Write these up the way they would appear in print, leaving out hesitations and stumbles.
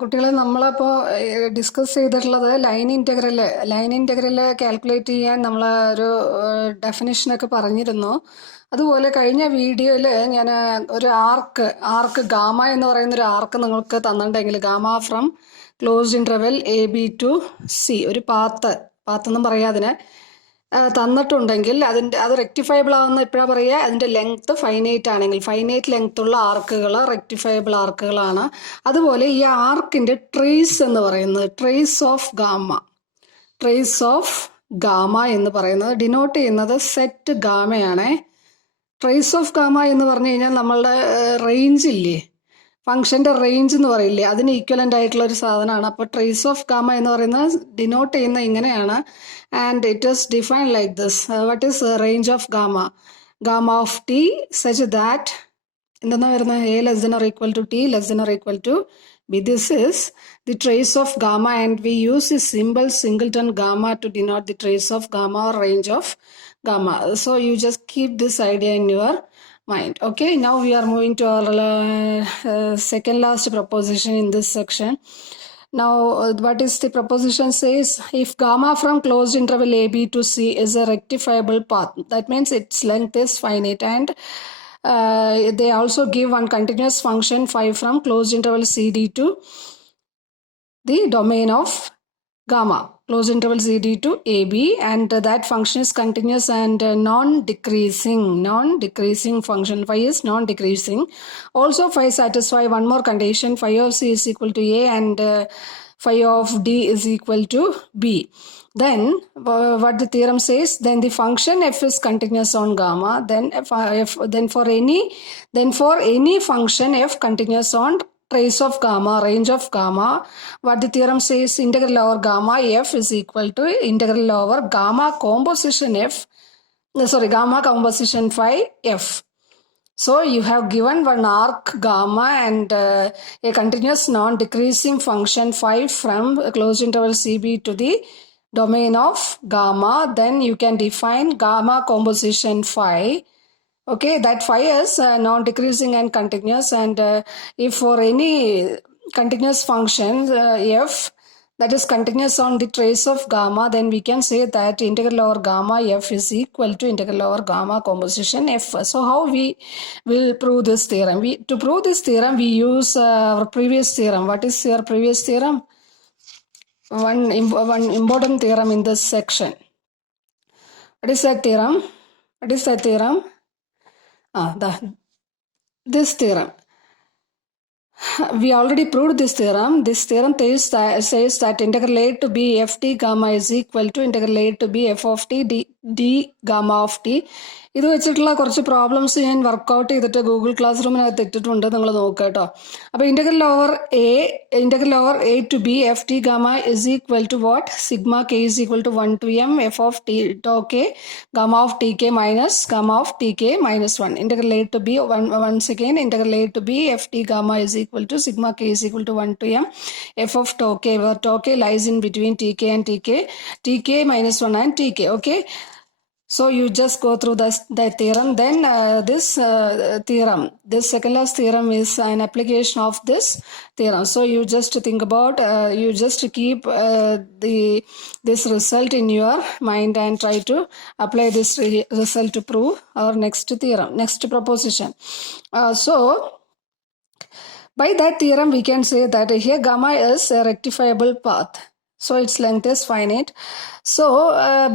കുട്ടികളെ നമ്മളപ്പോൾ ഡിസ്കസ് ചെയ്തിട്ടുള്ളത് ലൈൻ ഇൻ്റഗ്രൽ കാൽക്കുലേറ്റ് ചെയ്യാൻ നമ്മൾ ഒരു ഡെഫിനിഷനൊക്കെ പറഞ്ഞിരുന്നു. അതുപോലെ കഴിഞ്ഞ വീഡിയോയിൽ ഞാൻ ഒരു ആർക്ക് ഗാമ എന്ന് പറയുന്ന ഒരു ആർക്ക് നിങ്ങൾക്ക് തന്നിട്ടുണ്ടെങ്കിൽ gamma from closed interval AB to C ഒരു പാത്ത് എന്നും പറയാം അതിനെ തന്നിട്ടുണ്ടെങ്കിൽ അത് റെക്ടിഫയബിൾ ആവുന്ന എപ്പോഴാണ് പറയുക, അതിൻ്റെ ലെങ്ത് ഫൈനൈറ്റ് ആണെങ്കിൽ ഫൈനൈറ്റ് ലെങ്ത് ഉള്ള ആർക്കുകൾ റെക്ടിഫയബിൾ ആർക്കുകളാണ്. അതുപോലെ ഈ ആർക്കിൻ്റെ ട്രേസ് എന്ന് പറയുന്നത് ട്രേസ് ഓഫ് ഗാമ എന്ന് പറയുന്നത് ഡിനോട്ട് ചെയ്യുന്നത് സെറ്റ് ഗാമയാണേ. ട്രേസ് ഓഫ് ഗാമ എന്ന് പറഞ്ഞു കഴിഞ്ഞാൽ നമ്മളുടെ റേഞ്ച് ഇല്ലേ, ഫംഗ്ഷൻ്റെ റേഞ്ച് എന്ന് പറയില്ലേ, അതിന് ഈക്വലൻ്റ് ആയിട്ടുള്ള ഒരു സാധനമാണ്. അപ്പോൾ ട്രേസ് ഓഫ് ഗാമ എന്ന് പറയുന്നത് ഡിനോട്ട് ചെയ്യുന്ന ഇങ്ങനെയാണ്. And it is defined like this. What is range of gamma of T such that എന്തെന്നാ വരുന്നത്, A <= T <= B. This is the trace of gamma, and we use the symbol singleton gamma to denote the trace of gamma or range of gamma. So you just keep this idea in your mind. Okay, now we are moving to our second last proposition in this section. Now what is the proposition says, if gamma from closed interval AB to C is a rectifiable path, that means its length is finite, and they also give one continuous function phi from closed interval CD to the domain of gamma, closed interval CD to AB, and that function is continuous and non-decreasing function. Phi is non-decreasing. Also phi satisfy one more condition, phi of C is equal to A and phi of D is equal to B. Then what the theorem says, then the function f is continuous on gamma, then for any function f continuous on trace of gamma, range of gamma, what the theorem says, integral over gamma f is equal to integral over gamma composition phi f. So you have given one arc gamma and a continuous non-decreasing function phi from closed interval CB to the domain of gamma. Then you can define gamma composition phi. Okay, that phi is non-decreasing and continuous, and if for any continuous function f that is continuous on the trace of gamma, then we can say that integral over gamma f is equal to integral over gamma composition f. So how we will prove this theorem? To prove this theorem we use our previous theorem. What is your previous theorem? One important theorem in this section. What is that theorem? This theorem. We already proved this theorem. This theorem says that integral A to B ft gamma is equal to integral A to B f of t d gamma of t. ഇത് വെച്ചിട്ടുള്ള കുറച്ച് problems ഞാൻ workout ചെയ്തിട്ട് Google class റൂമിനകത്ത് ഇട്ടിട്ടുണ്ട്, നിങ്ങൾ നോക്കുക കേട്ടോ. അപ്പോൾ integral over A to B f t gamma is equal to what? Sigma k is equal to 1 to m f of t tau k gamma of tk minus gamma of tk minus 1. Integral A to B, once again, integral A to B f t gamma is equal to sigma k is equal to 1 to m f of tau k, where tau k lies in between tk and tk minus 1 and tk. Okay, so you just go through that theorem. Then this second last theorem is an application of this theorem. So you just think about, you just keep this result in your mind and try to apply this result to prove our next theorem, next proposition. So by that theorem we can say that here gamma is a rectifiable path, so its length is finite. So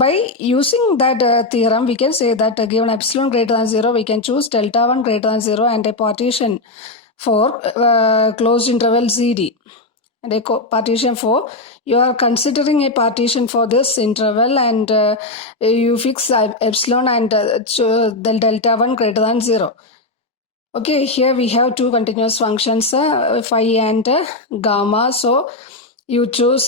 by using that theorem we can say that given epsilon greater than 0 we can choose delta 1 greater than 0 and a partition for closed interval CD. And a partition for, you are considering a partition for this interval, and you fix epsilon and the delta 1 greater than 0. Okay, here we have two continuous functions, phi and gamma. So you choose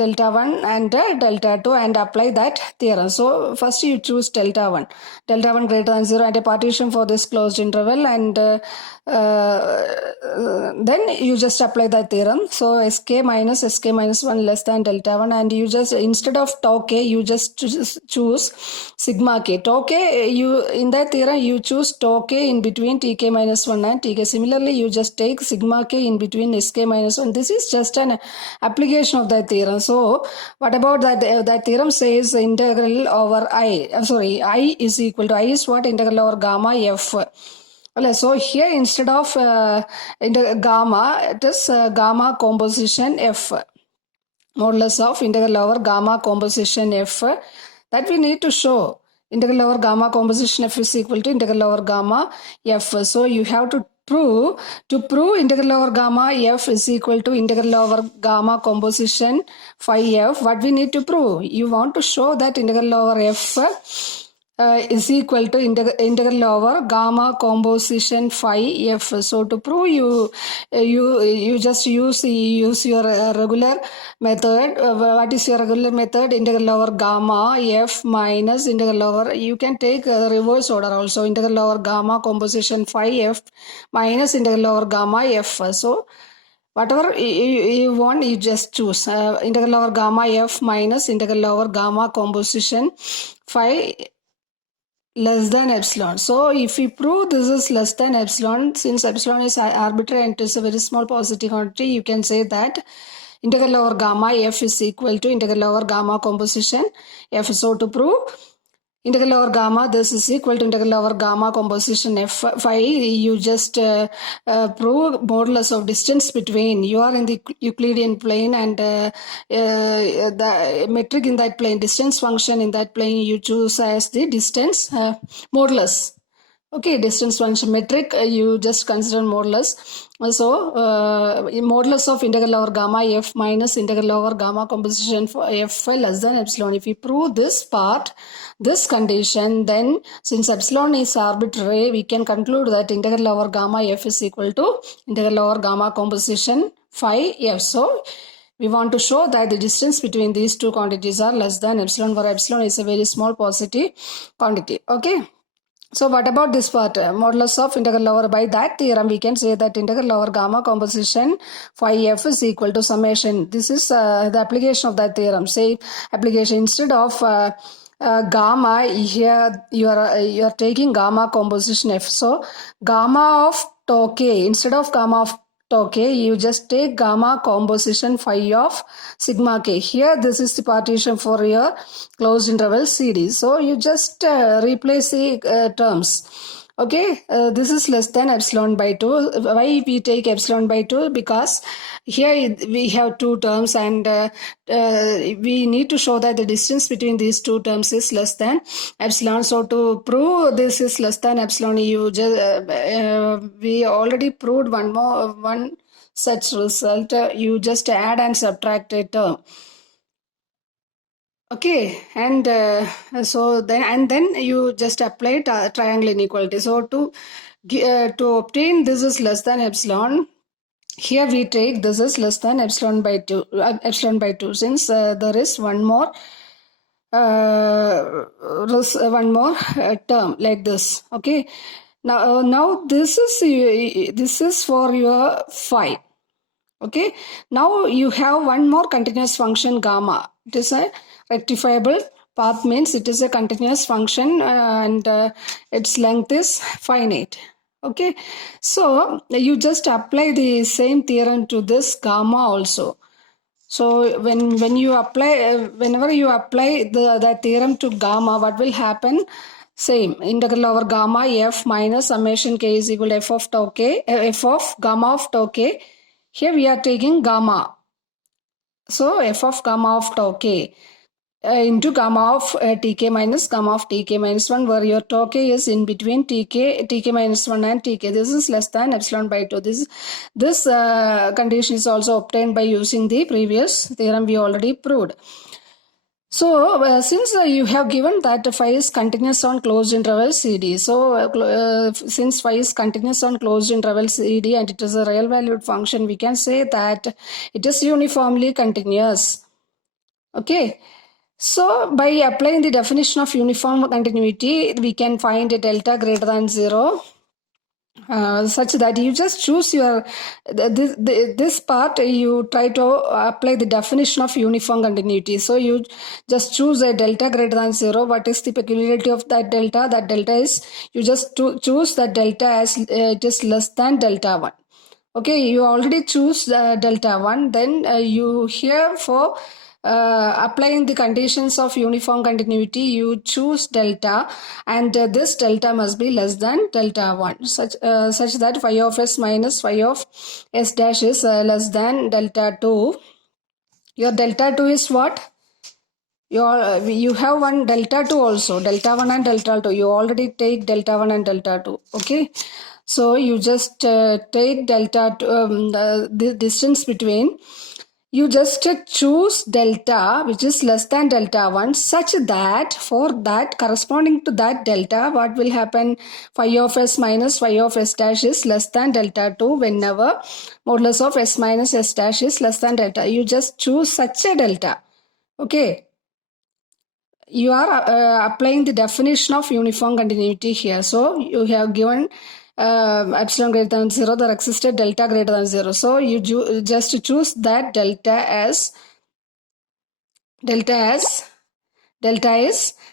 delta 1 and delta 2 and apply that theorem. So first you choose delta 1 greater than 0 and a partition for this closed interval, and then you just apply that theorem. So sk minus 1 less than delta 1, and you just, instead of tau k, you just choose sigma k. Tau k, you in that theorem you choose tau k in between tk minus 1 and tk. Similarly, you just take sigma k in between sk minus 1. This is just an application of that theorem. So what about that? That theorem says integral over I is equal to, I is what? Integral over gamma f. So here instead of gamma, it is gamma composition f, modulus of integral over gamma composition f, that we need to show. Integral over gamma composition f is equal to integral over gamma f. So you have to prove integral over gamma f is equal to integral over gamma composition phi f. What we need to prove? You want to show that integral over f is equal to integral over gamma composition phi f. So to prove, you just use your regular method. What is your regular method? Integral over gamma f minus integral over, you can take reverse order also, integral over gamma composition phi f minus integral over gamma f. So whatever you want, you just choose integral over gamma f minus integral over gamma composition phi less than epsilon. So if we prove this is less than epsilon, since epsilon is arbitrary and it is a very small positive quantity, you can say that integral over gamma f is equal to integral over gamma composition f. So to prove integral over gamma, this is equal to integral over gamma composition f phi, you just prove modulus of distance between, you are in the Euclidean plane, and the metric in that plane, distance function in that plane, you choose as the distance modulus. Okay, distance function metric, you just consider modulus. So modulus of integral over gamma f minus integral over gamma composition for f less than epsilon. If we prove this part, this condition, then since epsilon is arbitrary, we can conclude that integral over gamma f is equal to integral over gamma composition phi f. So we want to show that the distance between these two quantities are less than epsilon, where epsilon is a very small positive quantity. Okay. So what about this part? Modulus of integral over, by that theorem we can say that integral over gamma composition phi f is equal to summation. This is the application of that theorem. Say application, instead of gamma, here you are taking gamma composition f. So gamma of tau k, instead of gamma of tau k, you just take gamma composition phi of sigma k. Here this is the partition for your closed interval CD. So you just replace the terms. Okay, this is less than epsilon by 2. Why we take epsilon by 2? Because here we have two terms, and we need to show that the distance between these two terms is less than epsilon. So to prove this is less than epsilon, you just we already proved one such result. You just add and subtract a term. Okay, and so then you just apply triangle inequality. So to obtain this is less than epsilon, here we take this is less than epsilon by 2, since there is one more term like this. Okay, now this is for your phi. Okay, now you have one more continuous function gamma. It is a rectifiable path, means it is a continuous function, and its length is finite. Okay, so you just apply the same theorem to this gamma also. So when you apply, whenever you apply the theorem to gamma, what will happen? Same, integral over gamma f minus summation k is equal to f of tau k, f of gamma of tau k. Here we are taking gamma. So f of gamma of tau k into gamma of tk minus gamma of tk minus 1, where your tau k is in between tk minus 1 and tk. This is less than epsilon by 2. This condition is also obtained by using the previous theorem we already proved. So since you have given that phi is continuous on closed interval CD, so since phi is continuous on closed interval CD and it is a real valued function, we can say that it is uniformly continuous. Okay. So by applying the definition of uniform continuity, we can find a delta greater than 0. Such that you just choose your this part, you try to apply the definition of uniform continuity. So you just choose a delta greater than 0. What is the peculiarity of that delta? That delta is, you just choose that delta as it is less than delta 1. Okay, you already choose delta 1, then you here for applying the conditions of uniform continuity, you choose delta, and this delta must be less than delta 1, such that phi of s minus phi of s dash is less than delta 2. Your delta 2 is what? You have one delta 2 also, delta 1 and delta 2. You already take delta 1 and delta 2. Okay, so you just take delta 2, the distance between. You just choose delta which is less than delta 1, such that for that corresponding to that delta, what will happen? Phi of s minus phi of s dash is less than delta 2 whenever modulus of s minus s dash is less than delta. You just choose such a delta. Okay. You are applying the definition of uniform continuity here. So you have given epsilon greater than 0, there existed delta greater than 0. So you just choose that delta is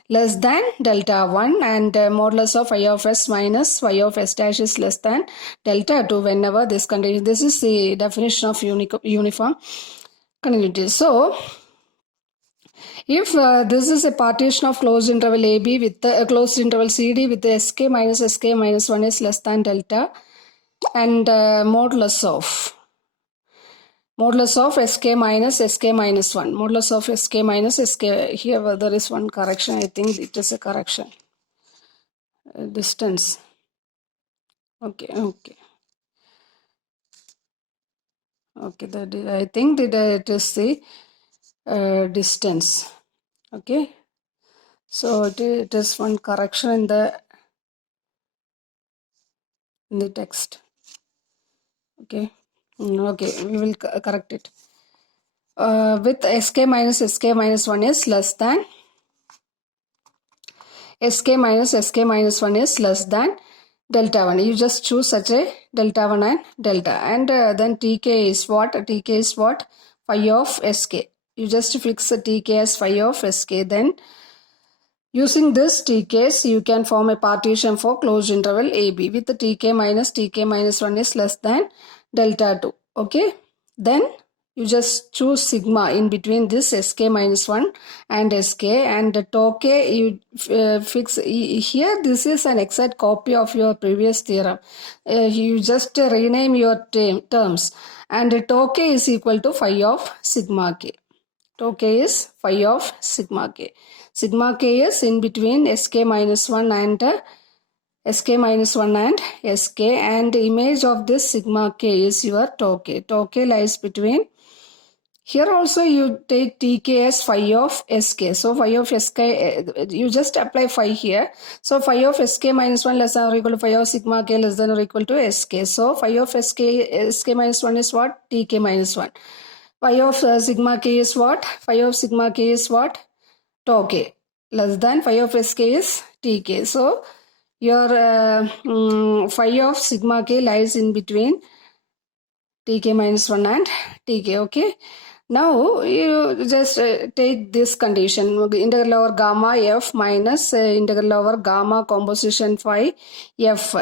less than delta 1, and modulus of phi of s minus phi of s dash is less than delta 2 whenever this condition. This is the definition of uniform continuity. So if this is a partition of closed interval AB with the closed interval CD with the sk minus 1 is less than delta, and modulus of sk minus 1, modulus of sk minus sk, here there is one correction, I think it is a correction, distance. Okay, that is, I think that it is the distance. Okay, so it is one correction in the text. Okay, we will correct it. With sk minus 1 is less than sk minus 1 is less than delta 1. You just choose such a delta 1 and delta, and then tk is what? Tk is what? Phi of sk. You just fix the tk as phi of sk. Then using this tks, you can form a partition for closed interval AB with the tk minus 1 is less than delta 2. Okay, then you just choose sigma in between this sk minus 1 and sk, and tau k you fix here. This is an exact copy of your previous theorem. You just rename your terms, and tau k is equal to phi of sigma k. Tau k is phi of sigma k. Sigma k is in between sk minus 1 and sk minus 1 and sk, and image of this sigma k is your tau k. Tau k lies between. Here also you take tk as phi of sk. So phi of sk, you just apply phi here. So phi of sk minus 1 less than or equal to phi of sigma k less than or equal to sk. So phi of sk minus 1 is what? Tk minus 1. Phi of sigma k is what? Phi of sigma k is what? Tau k less than phi of sk is tk. So your phi of sigma k lies in between tk minus 1 and tk. Okay. Now you just take this condition, integral over gamma f minus integral over gamma composition phi f.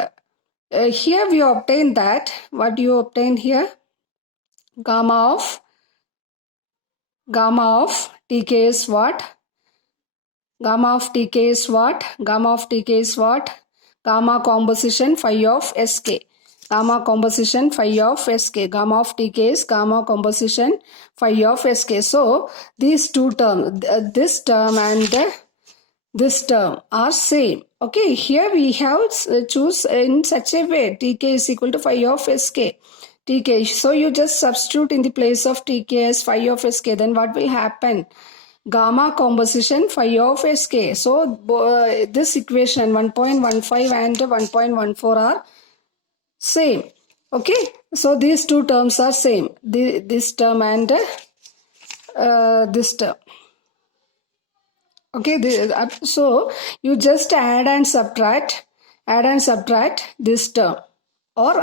Here we obtain that. What do you obtain here? Gamma of tk is what? Gamma of tk is what? Gamma of tk is what? Gamma composition phi of sk. Gamma composition phi of sk. Gamma of tk is gamma composition phi of sk. So these two terms, this term and this term are same. Okay, here we have choose in such a way tk is equal to phi of sk. Tk. So you just substitute in the place of tk as phi of sk. Then what will happen? gamma composition phi of sk. So this equation 1.15 and 1.14 are same. Okay, so these two terms are same, this term and this term. Okay, so you just add and subtract this term or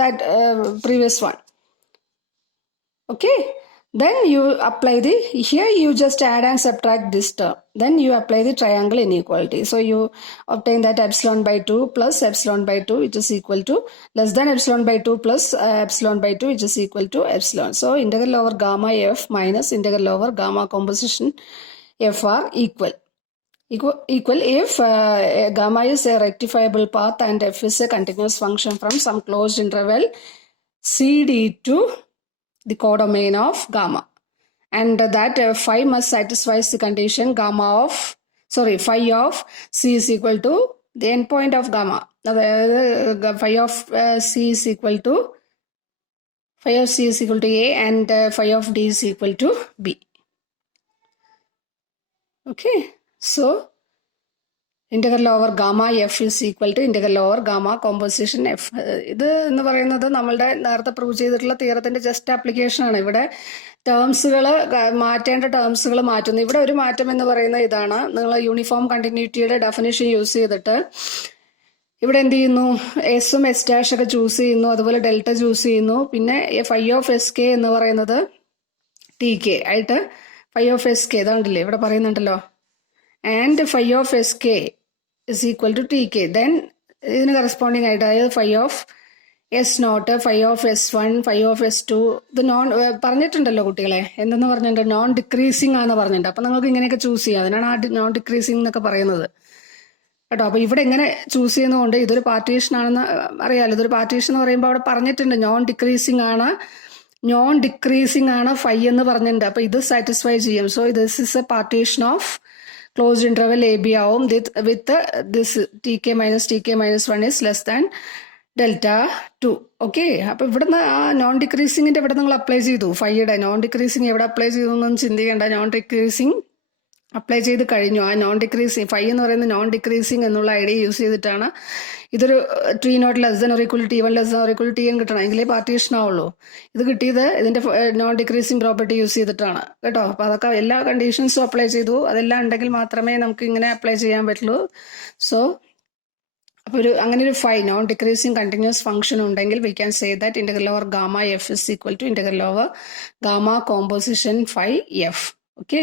that previous one. Okay, then you apply here you just add and subtract this term, then you apply the triangle inequality. So you obtain that epsilon by 2 plus epsilon by 2 which is equal to less than epsilon by 2 plus epsilon by 2 which is equal to epsilon. So integral over gamma f minus integral over gamma composition f are equal if gamma is a rectifiable path and f is a continuous function from some closed interval CD to the codomain of gamma, and that phi must satisfy the condition phi of c is equal to the endpoint of gamma. Phi of c is equal to a and phi of d is equal to b. Okay, so integral over gamma f is equal to integral over gamma composition f. ഇത് എന്ന് പറയുന്നത് നമ്മളുടെ നേരത്തെ prove ചെയ്തിട്ടുള്ള തിയറത്തിന്റെ just application ആണ്. ഇവിടെ ടേംസുകൾ മാറ്റേണ്ട ടേംസുകൾ മാറ്റുന്നു. ഇവിടെ ഒരു മാറ്റം എന്ന് പറയുന്നത് ഇതാണ്. നിങ്ങൾ യൂണിഫോം കണ്ടിന്യൂറ്റിയുടെ ഡെഫിനിഷൻ യൂസ് ചെയ്തിട്ട് ഇവിടെ എന്ത് ചെയ്യുന്നു, എസും എസ് ഡാഷ് ഒക്കെ ചൂസ് ചെയ്യുന്നു, അതുപോലെ ഡെൽറ്റ ചൂസ് ചെയ്യുന്നു. പിന്നെ ഫൈ ഓഫ് എസ് കെ എന്ന് പറയുന്നത് ടി കെ ആയിട്ട് ഫൈ ഓഫ് എസ് കെ ഇതാണ്ടല്ലേ ഇവിടെ പറയുന്നുണ്ടല്ലോ, and phi of S K is equal to tk. Then ഇതിന് കറസ്പോണ്ടിങ് ആയിട്ട് അതായത് phi of S naught, phi of S one, phi of S two, ഇത് പറഞ്ഞിട്ടുണ്ടല്ലോ കുട്ടികളെ, എന്തെന്ന് പറഞ്ഞിട്ടുണ്ട്, നോൺ ഡിക്രീസിങ് ആണെന്ന് പറഞ്ഞിട്ടുണ്ട്. അപ്പം നിങ്ങൾക്ക് ഇങ്ങനെയൊക്കെ ചൂസ് ചെയ്യാം. അതിനാണ് ആ നോൺ ഡിക്രീസിങ് എന്നൊക്കെ പറയുന്നത് കേട്ടോ. അപ്പോൾ ഇവിടെ എങ്ങനെ ചൂസ് ചെയ്യുന്നതുകൊണ്ട് ഇതൊരു പാർട്ടീഷൻ ആണെന്ന് അറിയാമല്ലോ. ഇതൊരു പാർട്ടീഷൻ എന്ന് പറയുമ്പോൾ അവിടെ പറഞ്ഞിട്ടുണ്ട് നോൺ ഡിക്രീസിങ് ആണ് ഫൈ എന്ന് പറഞ്ഞിട്ടുണ്ട്. അപ്പോൾ ഇത് സാറ്റിസ്ഫൈ ചെയ്യും. So this is A partition of closed interval AB ആവും with this tk minus 1 is less than delta 2. Okay, അപ്പൊ ഇവിടുന്ന് ആ നോൺ ഡിക്രീസിങ്ങിന്റെ ഇവിടെ നിങ്ങൾ അപ്ലൈ ചെയ്തു. ഫൈയുടെ നോൺ ഡിക്രീസിങ് എവിടെ അപ്ലൈ ചെയ്തു എന്നൊന്നും ചിന്തിക്കേണ്ട. നോൺ ഡിക്രീസിങ് അപ്ലൈ ചെയ്ത് കഴിഞ്ഞു. ആ നോൺ ഡിക്രീസിങ് ഫൈ എന്ന് പറയുന്നത് നോൺ ഡിക്രീസിങ് എന്നുള്ള ഐഡിയ യൂസ് ചെയ്തിട്ടാണ് ഇതൊരു T naught less than or equal T1 less than or equal Tn കിട്ടണം, എങ്കിലേ പാർട്ടീഷൻ ആവുള്ളൂ. ഇത് കിട്ടിയത് ഇതിന്റെ നോൺ ഡിക്രീസിങ് പ്രോപ്പർട്ടി യൂസ് ചെയ്തിട്ടാണ് കേട്ടോ. അപ്പൊ അതൊക്കെ എല്ലാ കണ്ടീഷൻസും അപ്ലൈ ചെയ്തു. അതെല്ലാം ഉണ്ടെങ്കിൽ മാത്രമേ നമുക്ക് ഇങ്ങനെ അപ്ലൈ ചെയ്യാൻ പറ്റുള്ളൂ. സോ അപ്പോൾ അങ്ങനെ ഒരു phi non decreasing continuous function ഉണ്ടെങ്കിൽ we can say that integral over gamma f is equal to integral over gamma composition phi f. Okay.